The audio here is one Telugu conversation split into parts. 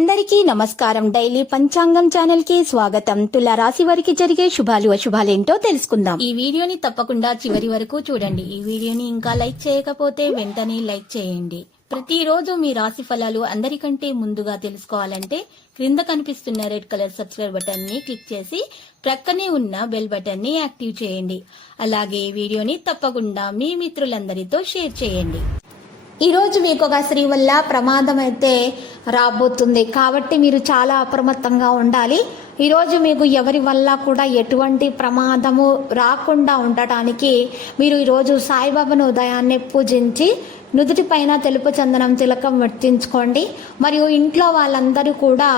అందరికీ నమస్కారం. డైలీ పంచాంగం ఛానల్ కి స్వాగతం. తుల రాశి వారికి జరిగే శుభాలు అశుభాలేంటో తెలుసుకుందాం. ఈ వీడియోని తప్పకుండా చివరి వరకు చూడండి. ఈ వీడియోని ఇంకా లైక్ చేయకపోతే వెంటనే లైక్ చేయండి. ప్రతిరోజు మీ రాశి ఫలాలు అందరికంటే ముందుగా తెలుసుకోవాలంటే క్రింద కనిపిస్తున్న రెడ్ కలర్ సబ్స్క్రైబ్ బటన్ ని క్లిక్ చేసి ప్రక్కనే ఉన్న బెల్ బటన్ ని యాక్టివ్ చేయండి. అలాగే ఈ వీడియోని తప్పకుండా మీ మిత్రులందరితో షేర్ చేయండి. ఈ రోజు మీకు ఒక స్త్రీ వల్ల ప్రమాదం అయితే రాబోతుంది కాబట్టి మీరు చాలా అప్రమత్తంగా ఉండాలి. ఈరోజు మీకు ఎవరి వల్ల కూడా ఎటువంటి ప్రమాదము రాకుండా ఉండటానికి మీరు ఈరోజు సాయిబాబాను ఉదయాన్నే పూజించి నుదుటి పైన తెలుపు చందనం తిలకం వర్తించుకోండి. మరియు ఇంట్లో వాళ్ళందరూ కూడా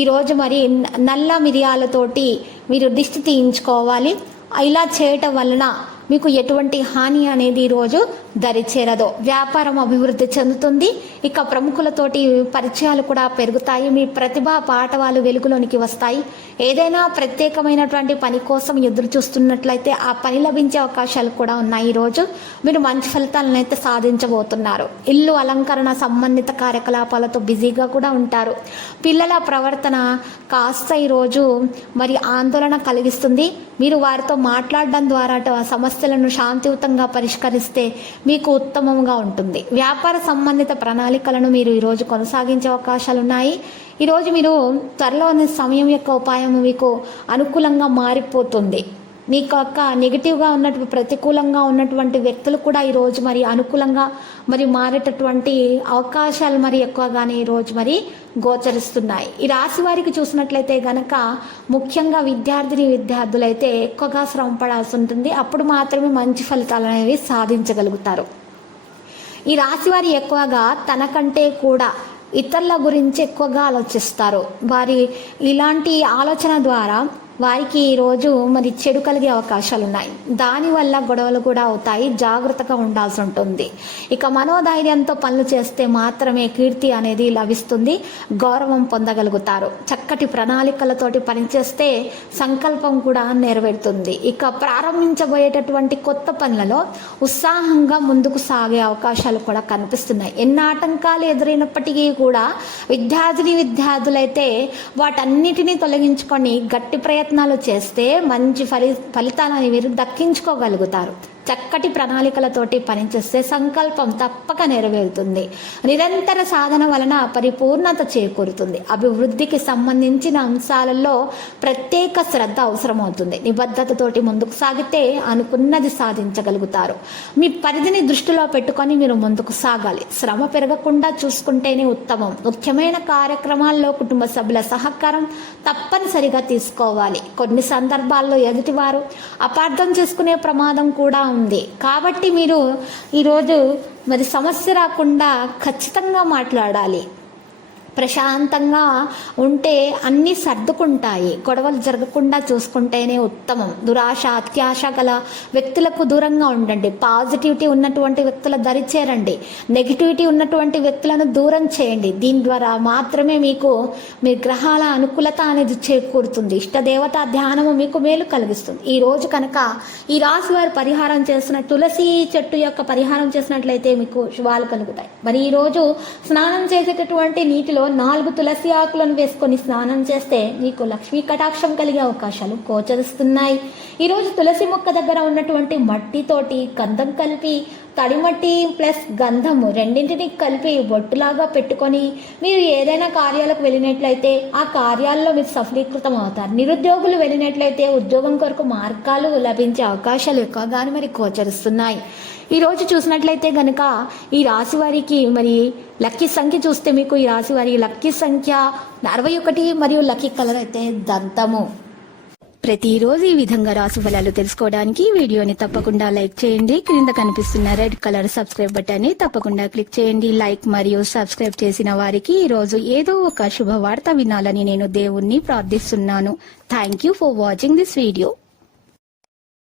ఈరోజు మరి నల్ల మిరియాలతోటి మీరు దిష్టి తీయించుకోవాలి. ఇలా చేయటం వలన మీకు ఎటువంటి హాని అనేది ఈరోజు దరిచేరదు. వ్యాపారం అభివృద్ధి చెందుతుంది. ఇక ప్రముఖులతోటి పరిచయాలు కూడా పెరుగుతాయి. మీ ప్రతిభ పాఠవాలు వెలుగులోనికి వస్తాయి. ఏదైనా ప్రత్యేకమైనటువంటి పని కోసం ఎదురు చూస్తున్నట్లయితే ఆ పని లభించే అవకాశాలు కూడా ఉన్నాయి. ఈరోజు మీరు మంచి ఫలితాలను అయితే సాధించబోతున్నారు. ఇల్లు అలంకరణ సంబంధిత కార్యకలాపాలతో బిజీగా కూడా ఉంటారు. పిల్లల ప్రవర్తన కాస్త ఈరోజు మరి ఆందోళన కలిగిస్తుంది. మీరు వారితో మాట్లాడడం ద్వారా సమస్యలను శాంతియుతంగా పరిష్కరిస్తే మీకు ఉత్తమంగా ఉంటుంది. వ్యాపార సంబంధిత ప్రణాళికలను మీరు ఈరోజు కొనసాగించే అవకాశాలు ఉన్నాయి. ఈరోజు మీరు త్వరలోని సమయం యొక్క ఉపాయం మీకు అనుకూలంగా మారిపోతుంది. మీకు యొక్క నెగిటివ్గా ఉన్నటువంటి ప్రతికూలంగా ఉన్నటువంటి వ్యక్తులు కూడా ఈరోజు మరి అనుకూలంగా మరి మారేటటువంటి అవకాశాలు మరి ఎక్కువగానే ఈరోజు మరి గోచరిస్తున్నాయి. ఈ రాశి వారికి చూసినట్లయితే గనక ముఖ్యంగా విద్యార్థులైతే ఎక్కువగా శ్రమ పడాల్సి ఉంటుంది. అప్పుడు మాత్రమే మంచి ఫలితాలు అనేవి సాధించగలుగుతారు. ఈ రాశి వారి ఎక్కువగా తనకంటే కూడా ఇతరుల గురించి ఎక్కువగా ఆలోచిస్తారు. వారి ఇలాంటి ఆలోచన ద్వారా వారికి ఈరోజు మరి చెడు కలిగే అవకాశాలు ఉన్నాయి. దానివల్ల గొడవలు కూడా అవుతాయి. జాగ్రత్తగా ఉండాల్సి ఉంటుంది. ఇక మనోధైర్యంతో పనులు చేస్తే మాత్రమే కీర్తి అనేది లభిస్తుంది. గౌరవం పొందగలుగుతారు. చక్కటి ప్రణాళికలతోటి పనిచేస్తే సంకల్పం కూడా నెరవేరుతుంది. ఇక ప్రారంభించబోయేటటువంటి కొత్త పనులలో ఉత్సాహంగా ముందుకు సాగే అవకాశాలు కూడా కనిపిస్తున్నాయి. ఎన్ని ఆటంకాలు ఎదురైనప్పటికీ కూడా విద్యార్థులైతే వాటన్నిటినీ తొలగించుకొని గట్టి ప్రయత్నాలు చేస్తే మంచి ఫలితాలను వీరు దక్కించుకోగలుగుతారు. చక్కటి ప్రణాళికలతోటి పనిచేస్తే సంకల్పం తప్పక నెరవేరుతుంది. నిరంతర సాధన వలన పరిపూర్ణత చేకూరుతుంది. అభివృద్ధికి సంబంధించిన అంశాలలో ప్రత్యేక శ్రద్ధ అవసరమవుతుంది. నిబద్ధతతోటి ముందుకు సాగితే అనుకున్నది సాధించగలుగుతారు. మీ పరిధిని దృష్టిలో పెట్టుకొని మీరు ముందుకు సాగాలి. శ్రమ పెరగకుండా చూసుకుంటేనే ఉత్తమం. ముఖ్యమైన కార్యక్రమాల్లో కుటుంబ సభ్యుల సహకారం తప్పనిసరిగా తీసుకోవాలి. కొన్ని సందర్భాల్లో ఎదుటివారు అపార్థం చేసుకునే ప్రమాదం కూడా ఉంది. కాబట్టి మీరు ఈరోజు మరి సమస్య రాకుండా ఖచ్చితంగా మాట్లాడాలి. ప్రశాంతంగా ఉంటే అన్నీ సర్దుకుంటాయి. గొడవలు జరగకుండా చూసుకుంటేనే ఉత్తమం. దురాశ అత్యాశ గల వ్యక్తులకు దూరంగా ఉండండి. పాజిటివిటీ ఉన్నటువంటి వ్యక్తుల దరి చేరండి. నెగిటివిటీ ఉన్నటువంటి వ్యక్తులను దూరం చేయండి. దీని ద్వారా మాత్రమే మీకు మీ గ్రహాల అనుకూలత అనేది చేకూరుతుంది. ఇష్టదేవత ధ్యానము మీకు మేలు కలిగిస్తుంది. ఈ రోజు కనుక ఈ రాశి వారు పరిహారం చేసిన తులసి చెట్టు యొక్క పరిహారం చేసినట్లయితే మీకు శుభాలు కలుగుతాయి. మరి ఈ రోజు స్నానం చేసేటటువంటి నీటిలో 4 తులసి ఆకులను వేసుకొని స్నానం చేస్తే మీకు లక్ష్మీ కటాక్షం కలిగే అవకాశాలు గోచరిస్తున్నాయి. ఈరోజు తులసి మొక్క దగ్గర ఉన్నటువంటి మట్టితోటి గంధం కలిపి తడిమట్టి ప్లస్ గంధము రెండింటిని కలిపి బొట్టులాగా పెట్టుకొని మీరు ఏదైనా కార్యాలకు వెళ్ళినట్లయితే ఆ కార్యాల్లో మీరు సఫలీకృతం అవుతారు. నిరుద్యోగులు వెళ్ళినట్లయితే ఉద్యోగం కొరకు మార్గాలు లభించే అవకాశాలు ఎక్కువగానే మరి గోచరిస్తున్నాయి. ఈరోజు చూసినట్లయితే గనక ఈ రాశి వారికి మరి లక్కీ సంఖ్య చూస్తే మీకు ఈ రాశి వారి లక్కీ సంఖ్య 61 మరియు లక్కీ కలర్ అయితే దంతము. ప్రతిరోజు ఈ విధంగా రాశి ఫలాలు తెలుసుకోవడానికి వీడియోని తప్పకుండా లైక్ చేయండి. క్రింద కనిపిస్తున్న రెడ్ కలర్ సబ్స్క్రైబ్ బటన్ ని తప్పకుండా క్లిక్ చేయండి. లైక్ మరియు సబ్స్క్రైబ్ చేసిన వారికి ఈ రోజు ఏదో ఒక శుభవార్త వినాలని నేను దేవుణ్ణి ప్రార్థిస్తున్నాను. Thank you for watching this video.